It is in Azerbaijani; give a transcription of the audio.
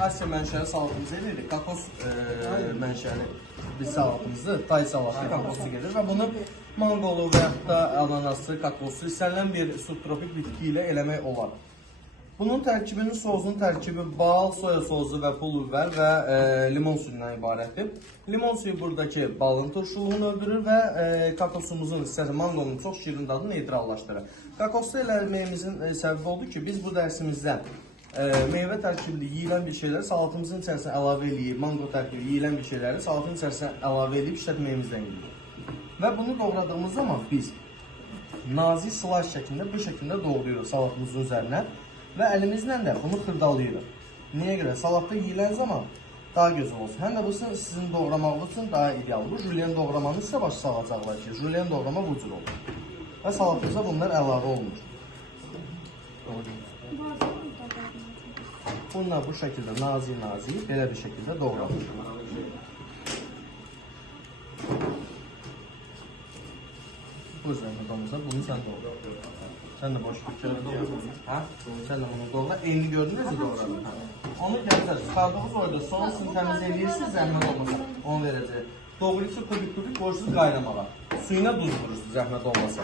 Asya mənşəli salatımızı edirik. Kakos mənşəli bir salatımızdır. Tay salatı, kakosu gelir və bunu mangolu və yaxud da ananası, kakosu istənilən bir subtropik bitki ilə eləmək olar. Bunun tərkibinin, sosunun tərkibi bal, soya sosu və pul biber və limon suyundan ibarətdir. Limon suyu buradakı balın turşuluğunu öldürür və kakosumuzun, mangonun çox şirin dadını neytrallaşdırır. Kakosu eləməyimizin səbəbi odur ki, biz bu dərsimizdə meyvə tərkibli yeyilən bir şeyləri salatımızın içərisinə əlavə edib, mango tərkibli yeyilən bir şeyləri salatın içərisinə əlavə edib işlətməyimizdən gedir. Və bunu doğradığımız zaman biz nazik slice şəklində bu şəkildə doğrayırıq salatımızın üzərinə. Və əlimizlə də bunu xırdalayırıq. Niyə görə? Salatda yeyilən zaman daha gözəl olsun. Həm də bu sizin doğramağınız üçün daha idealdır. Bu jülyen doğramanı sizə başa salacaqlar ki, jülyen doğrama bu cür olur. Və salatımıza bunlar əlavə olunur. Bunlar bu şəkildə nazik belə bir şəkildə doğranır. Bu zəhmətimize bunu sən doğra. Sən də boş bir gördün. Hə? Sən də bunu doğra. Elini gördünüz mü doğradın? Onu gələcək. Çıxardığınız orada soğusunu təmiz edirsiniz, zəhmət olmasa. Onu verəcək. Doğrayıcı kubik qoyursunuz qaynamağa. Suyuna duz vurursunuz zəhmət olmasa.